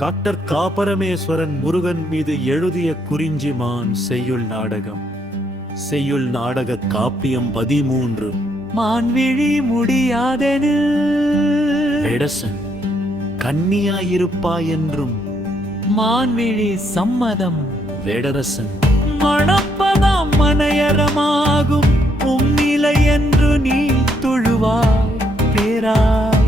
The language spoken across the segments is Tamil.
டாக்டர் கா. பரமேஸ்வரன் முருகன் மீது எழுதிய குறிஞ்சிமான் செய்யுள் நாடகம். செய்யுள் நாடக காப்பியம் 13. மான்விழி முடியாதெனில் வேடசன் கன்னியாயிருப்பாய் என்றும் மான்விழி சம்மதம். வேடரசன் மணப்பதாம் மனையரமாகும் உம்நிலை என்று நீ துழுவாய் பேராய்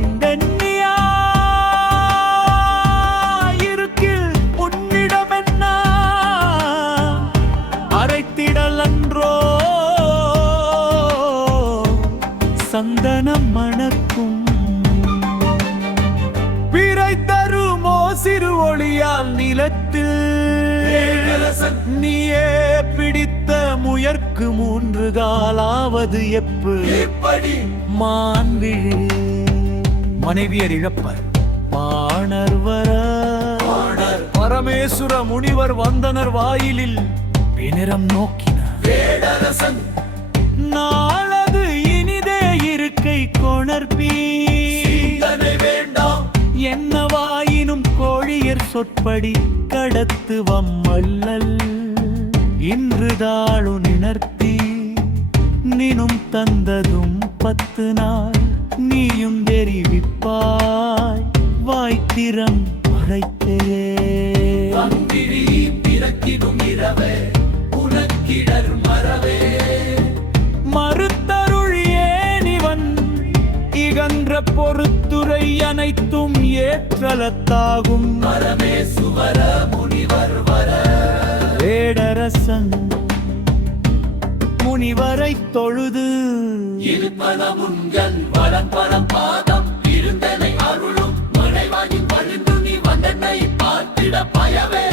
இருக்கில் உன்னிடமென்ன அரைத்திடலன்றோ சந்தனம் மணக்கும் பிறை தருமோ சிறு ஒளியால் நிலத்தில் நீயே பிடித்த முயற்கு 3 காலாவது எப்படி மான்விழி மனைவியர் இழப்பர் பாணர் வர பரமேசுர முனிவர் வந்தனர் வாயிலில் பிணரம் நோக்கினார். நாளது இனிதே இருக்கை கொணர்பீ வேண்டாம் என்னவாயினும் கோழியர் சொற்படி கடத்து வம்மல்லல் இன்று தாழு நிணர்த்தி நினும் தந்ததும் 10 நாள் நீயும் தெரிவிப்பாய் வாய்த்திறம் உரைத்தே மறுத்தருளியேனிவன் இகன்ற பொறுத்துரை அனைத்தும் ஏற்றலத்தாகும் பரமேசுவர முனிவர் வர வேடரசன் முனிவரை தொழுது இருப்பதமுன்கள் வளம்பரம் பாதம் இருந்தனை அருளும் மனைவாயின் பழுந்து நீ வந்தனை பார்த்திட பயவே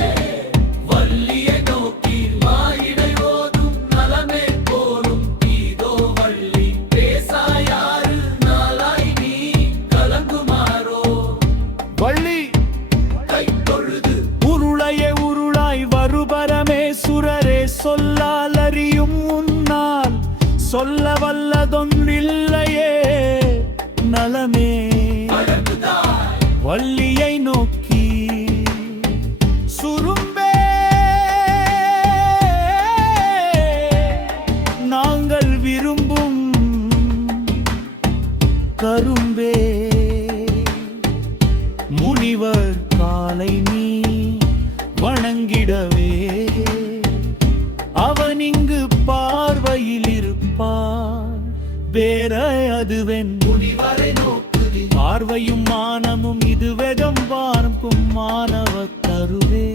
வள்ளியை நோக்கி மாயிடை ஓதும் நலமே போலும் இதோ வள்ளி பேசாயாறு நாளாய் நீ கலங்குமாறோ வள்ளி கை தொழுது உருளாய் வருபரமேசுரரே சொல்லால் அறியும் உன்னால் சொல்ல வல்லதொன்றில்லையே நலமே வள்ளியை நோக்கி சுரும்பே நாங்கள் விரும்பும் கரும்பே முனிவர் காலை நீ வணங்கிடவே அவன் இங்கு பார்வையில் இருப்பார் வேற அதுவென் முனிவரை நோக்குதி பார்வையும் மானமும் இது வெதம் வார்க்கும் மாணவ தருவே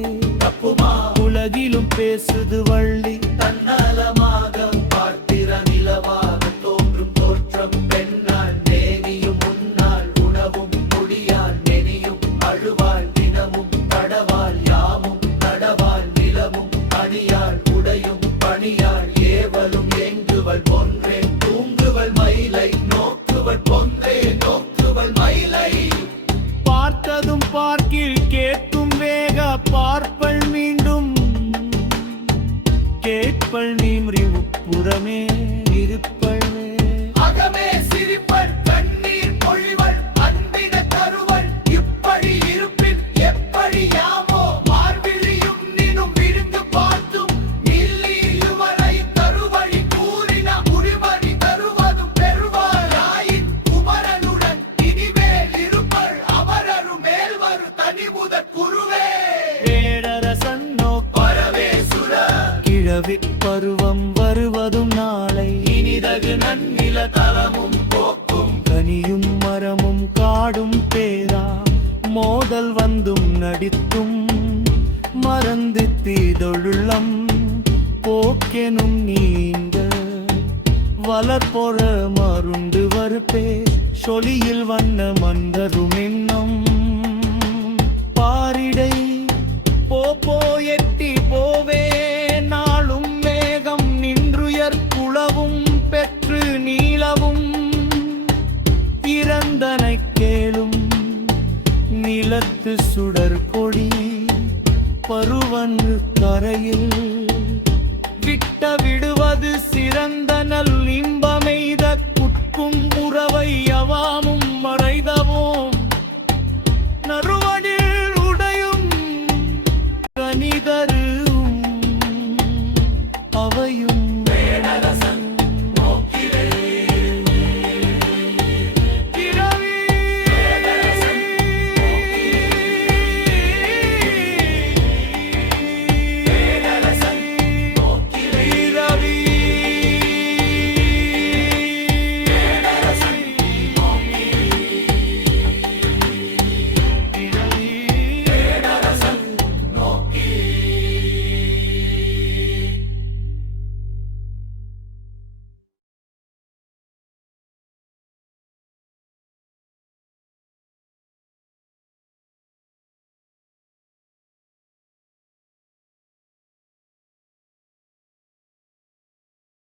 தப்புமா உலகிலும் பேசுது வள்ளி தன்னலமாக பார்த்திர நிலவாக தோன்றும் தோற்றம் பெண்ணாள் நேனியும் முன்னாள் உணவும் முடியால் நெனியும் அழுவாள் தினமும் கடவாள் யாமும் நடவாள் நிலமும் அணியாள் உடையும் பணியாள் ஏவலும் எங்குவள் பொன்றே தூங்குவள் மயிலை நோக்குவள் பொன்றே நோக்குவள் மயிலை பார்த்ததும் பார்க்கில் கேட்கும் வேக பார்ப்பள் மீண்டும் கேட்பள் நீம்ரி உப்புறமே இருப்பள் அகமே சிரிப்பள் கண்ணீர் பொழிவள் அன்பின தருவள் இப்படி இருப்பின் எப்படி யாமோ மார்பிழியும் நினும் விருந்து பார்த்தும் நில்லி இருவரை தருவழி கூறின உரிமணி தருவதும் பெறுவாராயின் குமரனுடன் இனிமேல் இருப்பள் அமரரும் மேல் வரு தனிமுதற் குருவே வேடரசன் பரமேசுர கிழவிற் பருவம் வருவதும் நாளை இனிதகு நன்னில தலமும் போக்கும் கனியும் மரமும் காடும் பேரா மோதல் வந்தும் நடித்தும் மறந்து தீதொழுள்ளம் போக்கெனும் நீங்க வளர்பொற மருண்டு வருப்பே சொலியில் வண்ண மந்தரும் இன்னும் பாரிடை போ எட்டி போவே நாளும் மேகம் நின்றுயர் குளவும் பெற்று நீளவும் இறந்தனை கேளும் நிலத்து சுடர் கொடி பருவன்று கரையில் விட்ட விடுவது சிறந்த நல் இன்ப